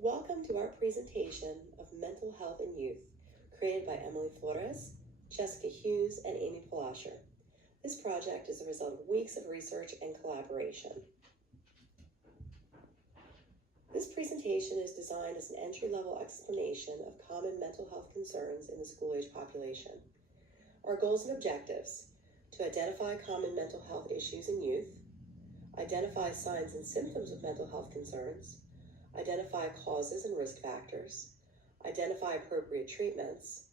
Welcome to our presentation of Mental Health in Youth, created by Emily Flores, Jessica Hughes, and Amy Palasher. This project is the result of weeks of research and collaboration. This presentation is designed as an entry-level explanation of common mental health concerns in the school-age population. Our goals and objectives: to identify common mental health issues in youth, identify signs and symptoms of mental health concerns, identify causes and risk factors, identify appropriate treatments,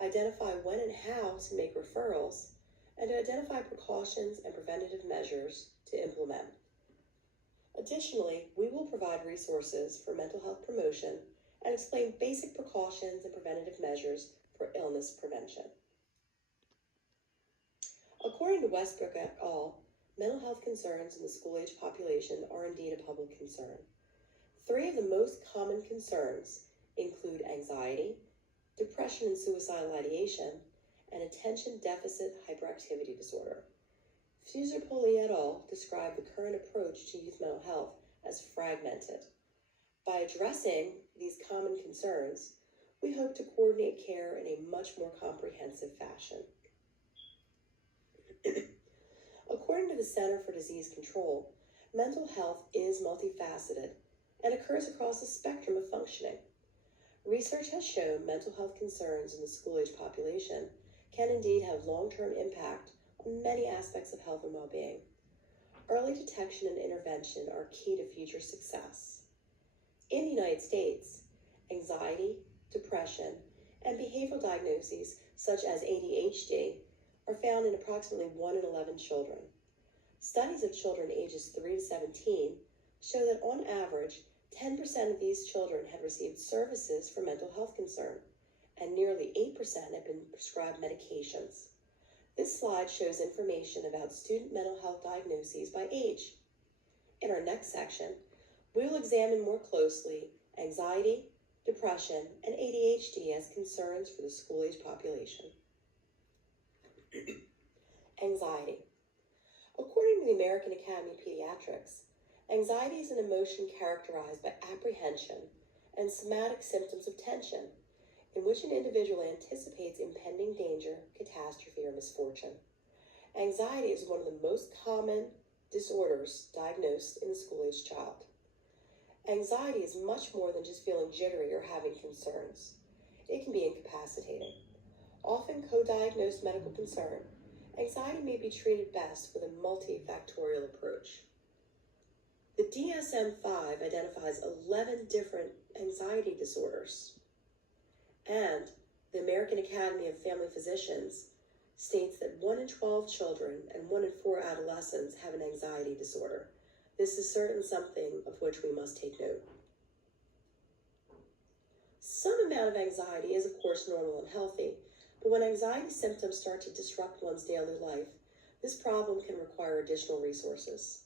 identify when and how to make referrals, and to identify precautions and preventative measures to implement. Additionally, we will provide resources for mental health promotion and explain basic precautions and preventative measures for illness prevention. According to Westbrook et al., mental health concerns in the school-age population are indeed a public concern. Three of the most common concerns include anxiety, depression and suicidal ideation, and attention deficit hyperactivity disorder. Fuser-Poli et al. Described the current approach to youth mental health as fragmented. By addressing these common concerns, we hope to coordinate care in a much more comprehensive fashion. According to the Center for Disease Control, mental health is multifaceted and occurs across the spectrum of functioning. Research has shown mental health concerns in the school-age population can indeed have long-term impact on many aspects of health and well-being. Early detection and intervention are key to future success. In the United States, anxiety, depression, and behavioral diagnoses such as ADHD are found in approximately 1 in 11 children. Studies of children ages 3 to 17 show that on average, 10% of these children had received services for mental health concern, and nearly 8% had been prescribed medications. This slide shows information about student mental health diagnoses by age. In our next section, we will examine more closely anxiety, depression, and ADHD as concerns for the school-age population. Anxiety. According to the American Academy of Pediatrics, anxiety is an emotion characterized by apprehension and somatic symptoms of tension, in which an individual anticipates impending danger, catastrophe, or misfortune. Anxiety is one of the most common disorders diagnosed in the school-age child. Anxiety is much more than just feeling jittery or having concerns. It can be incapacitating. Often co-diagnosed medical concern, anxiety may be treated best with a multifactorial approach. The DSM-5 identifies 11 different anxiety disorders, and the American Academy of Family Physicians states that 1 in 12 children and 1 in 4 adolescents have an anxiety disorder. This is certainly something of which we must take note. Some amount of anxiety is, of course, normal and healthy, but when anxiety symptoms start to disrupt one's daily life, this problem can require additional resources.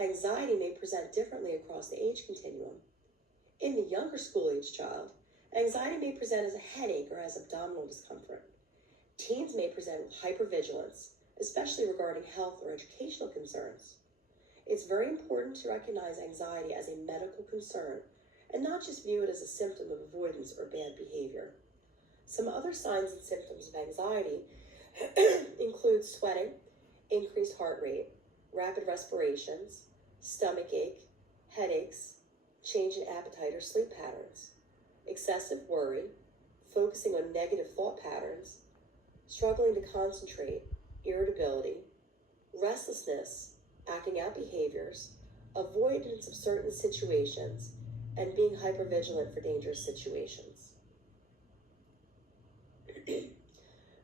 Anxiety may present differently across the age continuum. In the younger school-age child, anxiety may present as a headache or as abdominal discomfort. Teens may present with hypervigilance, especially regarding health or educational concerns. It's very important to recognize anxiety as a medical concern and not just view it as a symptom of avoidance or bad behavior. Some other signs and symptoms of anxiety include sweating, increased heart rate, rapid respirations, stomach ache, headaches, change in appetite or sleep patterns, excessive worry, focusing on negative thought patterns, struggling to concentrate, irritability, restlessness, acting out behaviors, avoidance of certain situations, and being hypervigilant for dangerous situations.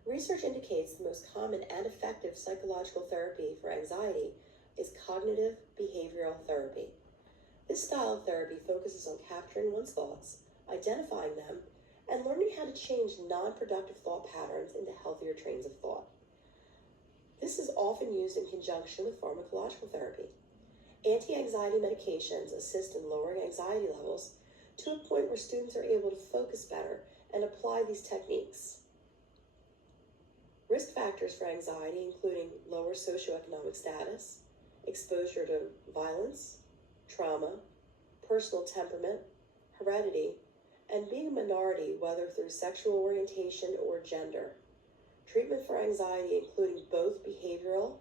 Research indicates the most common and effective psychological therapy for anxiety is cognitive behavioral therapy. This style of therapy focuses on capturing one's thoughts, identifying them, and learning how to change non-productive thought patterns into healthier trains of thought. This is often used in conjunction with pharmacological therapy. Anti-anxiety medications assist in lowering anxiety levels to a point where students are able to focus better and apply these techniques. Risk factors for anxiety including lower socioeconomic status, exposure to violence, trauma, personal temperament, heredity, and being a minority, whether through sexual orientation or gender. Treatment for anxiety, including both behavioral,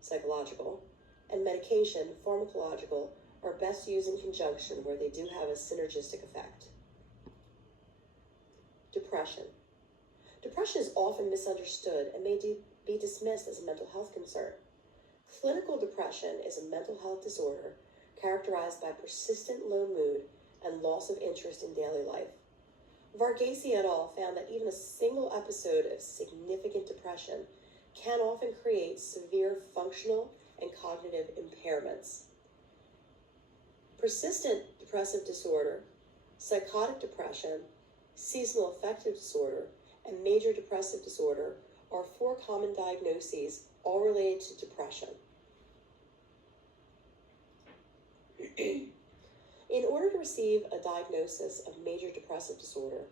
psychological, and medication, pharmacological, are best used in conjunction where they do have a synergistic effect. Depression. Depression is often misunderstood and may be dismissed as a mental health concern. Clinical depression is a mental health disorder characterized by persistent low mood and loss of interest in daily life. Varghese et al. Found that even a single episode of significant depression can often create severe functional and cognitive impairments. Persistent depressive disorder, psychotic depression, seasonal affective disorder, and major depressive disorder are 4 common diagnoses, all related to depression. In order to receive a diagnosis of major depressive disorder,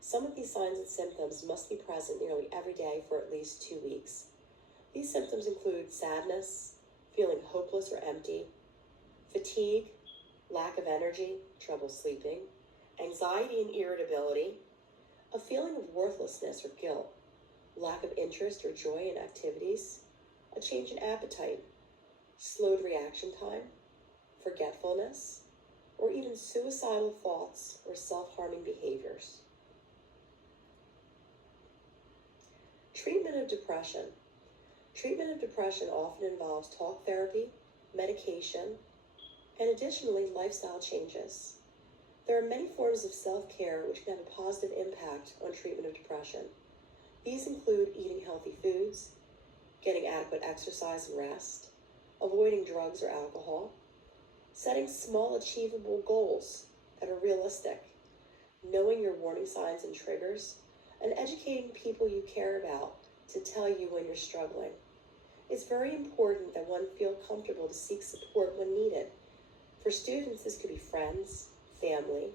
some of these signs and symptoms must be present nearly every day for at least 2 weeks. These symptoms include sadness, feeling hopeless or empty, fatigue, lack of energy, trouble sleeping, anxiety and irritability, a feeling of worthlessness or guilt, lack of interest or joy in activities, a change in appetite, slowed reaction time, forgetfulness, or even suicidal thoughts or self-harming behaviors. Treatment of depression. Treatment of depression often involves talk therapy, medication, and additionally, lifestyle changes. There are many forms of self-care which can have a positive impact on treatment of depression. These include eating healthy foods, getting adequate exercise and rest, avoiding drugs or alcohol, setting small achievable goals that are realistic, knowing your warning signs and triggers, and educating people you care about to tell you when you're struggling. It's very important that one feel comfortable to seek support when needed. For students, this could be friends, family,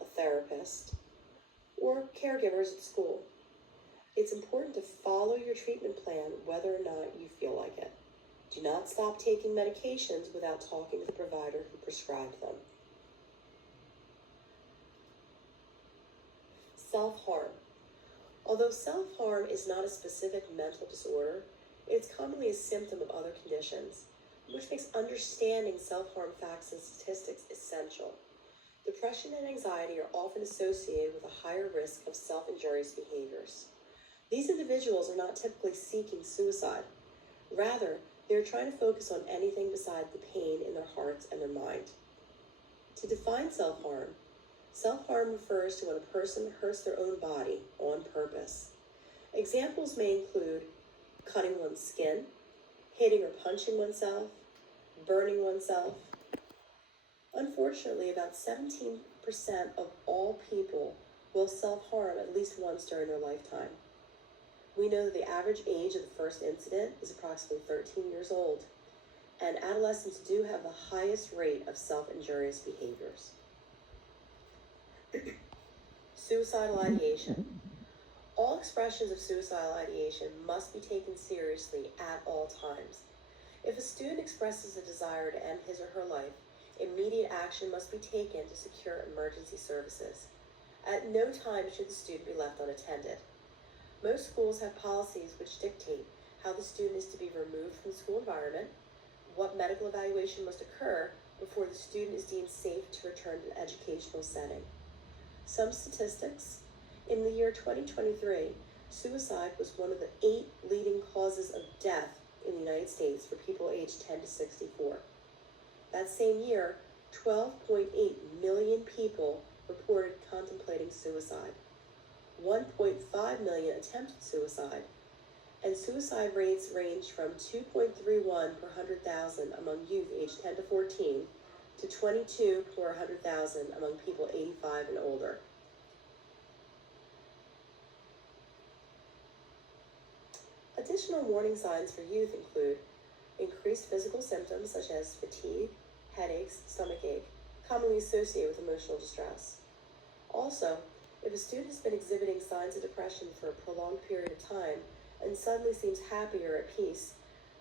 a therapist, or caregivers at school. It's important to follow your treatment plan whether or not you feel like it. Do not stop taking medications without talking to the provider who prescribed them. Self-harm. Although self-harm is not a specific mental disorder, it is commonly a symptom of other conditions, which makes understanding self-harm facts and statistics essential. Depression and anxiety are often associated with a higher risk of self-injurious behaviors. These individuals are not typically seeking suicide. Rather, they are trying to focus on anything besides the pain in their hearts and their mind. To define self-harm refers to when a person hurts their own body on purpose. Examples may include cutting one's skin, hitting or punching oneself, burning oneself. Unfortunately, about 17% of all people will self-harm at least once during their lifetime. We know that the average age of the first incident is approximately 13 years old, and adolescents do have the highest rate of self-injurious behaviors. Suicidal ideation. All expressions of suicidal ideation must be taken seriously at all times. If a student expresses a desire to end his or her life, immediate action must be taken to secure emergency services. At no time should the student be left unattended. Most schools have policies which dictate how the student is to be removed from the school environment, what medical evaluation must occur before the student is deemed safe to return to an educational setting. Some statistics. In the year 2023, suicide was one of the 8 leading causes of death in the United States for people aged 10 to 64. That same year, 12.8 million people reported contemplating suicide. 1.5 million attempted suicide, and suicide rates range from 2.31 per 100,000 among youth aged 10 to 14 to 22 per 100,000 among people 85 and older. Additional warning signs for youth include increased physical symptoms such as fatigue, headaches, stomachache, commonly associated with emotional distress. Also, if a student has been exhibiting signs of depression for a prolonged period of time and suddenly seems happy or at peace,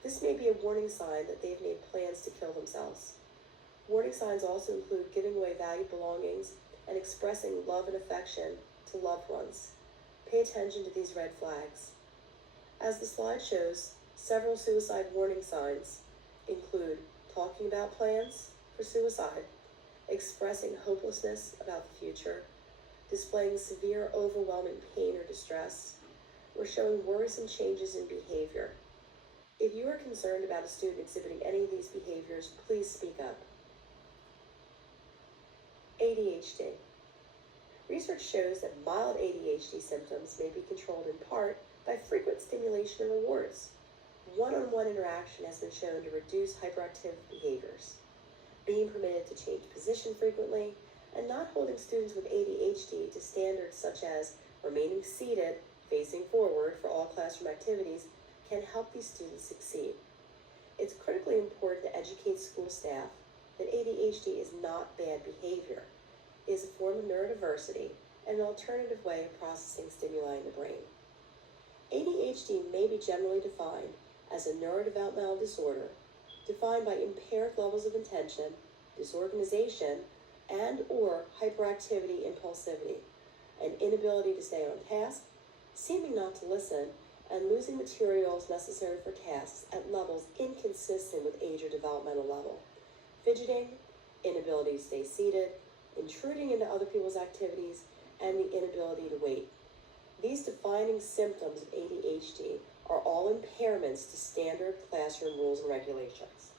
this may be a warning sign that they've made plans to kill themselves. Warning signs also include giving away valued belongings and expressing love and affection to loved ones. Pay attention to these red flags. As the slide shows, several suicide warning signs include talking about plans for suicide, expressing hopelessness about the future, displaying severe overwhelming pain or distress, or showing worrisome changes in behavior. If you are concerned about a student exhibiting any of these behaviors, please speak up. ADHD. Research shows that mild ADHD symptoms may be controlled in part by frequent stimulation and rewards. One-on-one interaction has been shown to reduce hyperactive behaviors. Being permitted to change position frequently and not holding students with ADHD to standards such as remaining seated, facing forward for all classroom activities can help these students succeed. It's critically important to educate school staff that ADHD is not bad behavior. It is a form of neurodiversity and an alternative way of processing stimuli in the brain. ADHD may be generally defined as a neurodevelopmental disorder defined by impaired levels of attention, disorganization, and/or hyperactivity, impulsivity, an inability to stay on task, seeming not to listen, and losing materials necessary for tasks at levels inconsistent with age or developmental level, fidgeting, inability to stay seated, intruding into other people's activities, and the inability to wait. These defining symptoms of ADHD are all impairments to standard classroom rules and regulations.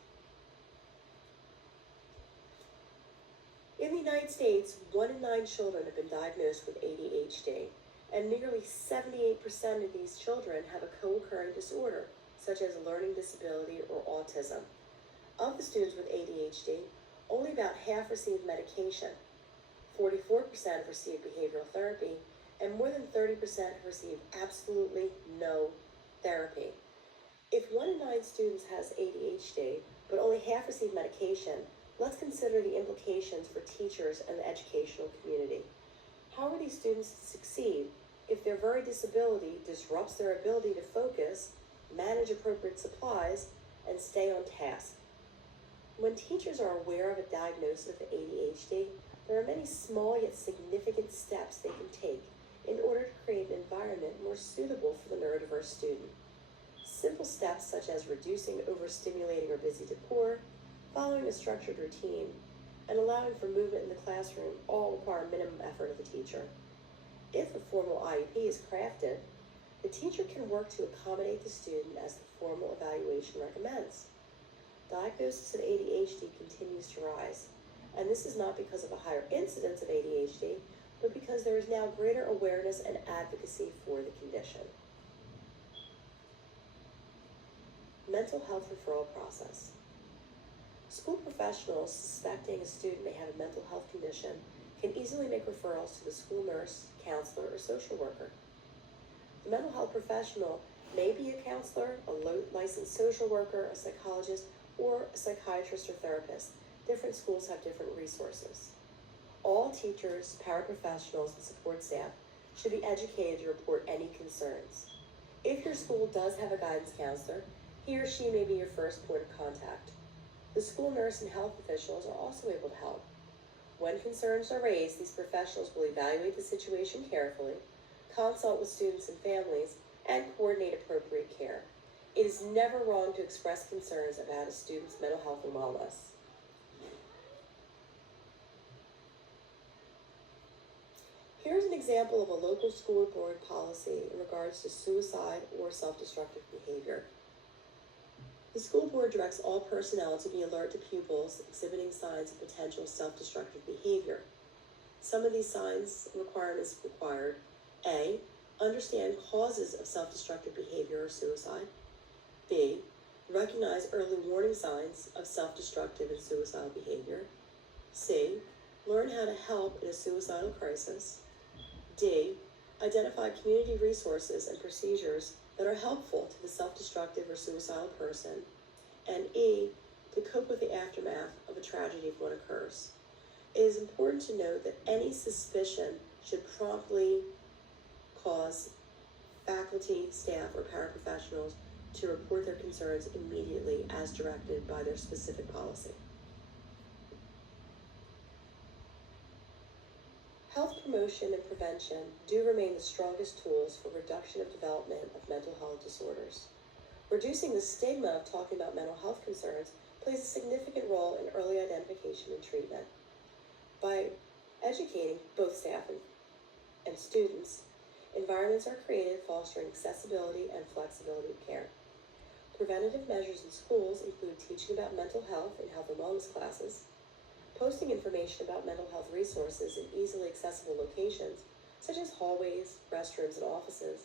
In the United States, 1 in 9 children have been diagnosed with ADHD, and nearly 78% of these children have a co-occurring disorder, such as a learning disability or autism. Of the students with ADHD, only about half receive medication, 44% have received behavioral therapy, and more than 30% have received absolutely no therapy. If 1 in 9 students has ADHD, but only half receive medication, let's consider the implications for teachers and the educational community. How are these students to succeed if their very disability disrupts their ability to focus, manage appropriate supplies, and stay on task? When teachers are aware of a diagnosis of ADHD, there are many small yet significant steps they can take in order to create an environment more suitable for the neurodiverse student. Simple steps such as reducing overstimulating or busy decor, following a structured routine, and allowing for movement in the classroom all require minimum effort of the teacher. If a formal IEP is crafted, the teacher can work to accommodate the student as the formal evaluation recommends. Diagnosis of ADHD continues to rise, and this is not because of a higher incidence of ADHD, but because there is now greater awareness and advocacy for the condition. Mental health referral process. School professionals suspecting a student may have a mental health condition can easily make referrals to the school nurse, counselor, or social worker. The mental health professional may be a counselor, a licensed social worker, a psychologist, or a psychiatrist or therapist. Different schools have different resources. All teachers, paraprofessionals, and support staff should be educated to report any concerns. If your school does have a guidance counselor, he or she may be your first point of contact. The school nurse and health officials are also able to help. When concerns are raised, these professionals will evaluate the situation carefully, consult with students and families, and coordinate appropriate care. It is never wrong to express concerns about a student's mental health and wellness. Here's an example of a local school board policy in regards to suicide or self-destructive behavior. The school board directs all personnel to be alert to pupils exhibiting signs of potential self-destructive behavior. Some of these signs requirements required: A, understand causes of self-destructive behavior or suicide. B, recognize early warning signs of self-destructive and suicidal behavior. C, learn how to help in a suicidal crisis. D, identify community resources and procedures that are helpful to the self-destructive or suicidal person. And E, to cope with the aftermath of a tragedy if one occurs. It is important to note that any suspicion should promptly cause faculty, staff, or paraprofessionals to report their concerns immediately as directed by their specific policy. Health promotion and prevention do remain the strongest tools for reduction of development of mental health disorders. Reducing the stigma of talking about mental health concerns plays a significant role in early identification and treatment. By educating both staff and students, environments are created fostering accessibility and flexibility of care. Preventative measures in schools include teaching about mental health in health and wellness classes, posting information about mental health resources in easily accessible locations, such as hallways, restrooms, and offices,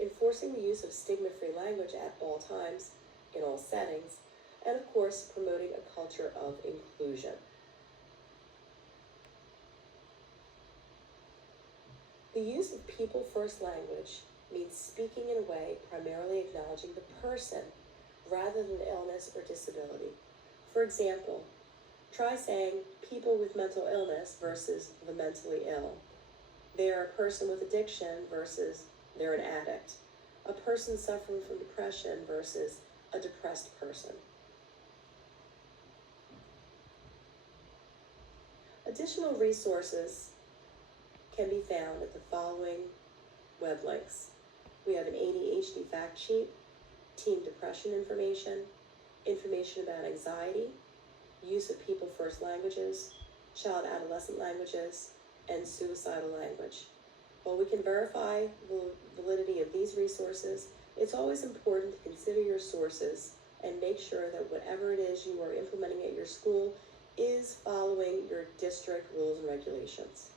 enforcing the use of stigma-free language at all times, in all settings, and of course, promoting a culture of inclusion. The use of people-first language means speaking in a way primarily acknowledging the person rather than illness or disability. For example, try saying people with mental illness versus the mentally ill. They are a person with addiction versus they're an addict. A person suffering from depression versus a depressed person. Additional resources can be found at the following web links. We have an ADHD fact sheet, teen depression information, information about anxiety, use of people-first languages, child-adolescent languages, and suicidal language. While we can verify the validity of these resources, it's always important to consider your sources and make sure that whatever it is you are implementing at your school is following your district rules and regulations.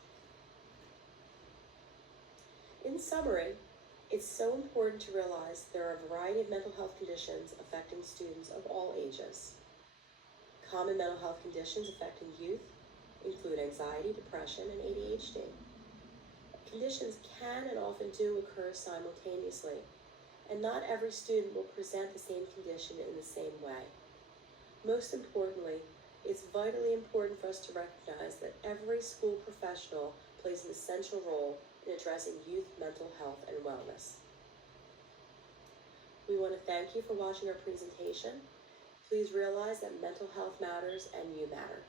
In summary, it's so important to realize there are a variety of mental health conditions affecting students of all ages. Common mental health conditions affecting youth include anxiety, depression, and ADHD. Conditions can and often do occur simultaneously, and not every student will present the same condition in the same way. Most importantly, it's vitally important for us to recognize that every school professional plays an essential role in addressing youth mental health and wellness. We want to thank you for watching our presentation. Please realize that mental health matters and you matter.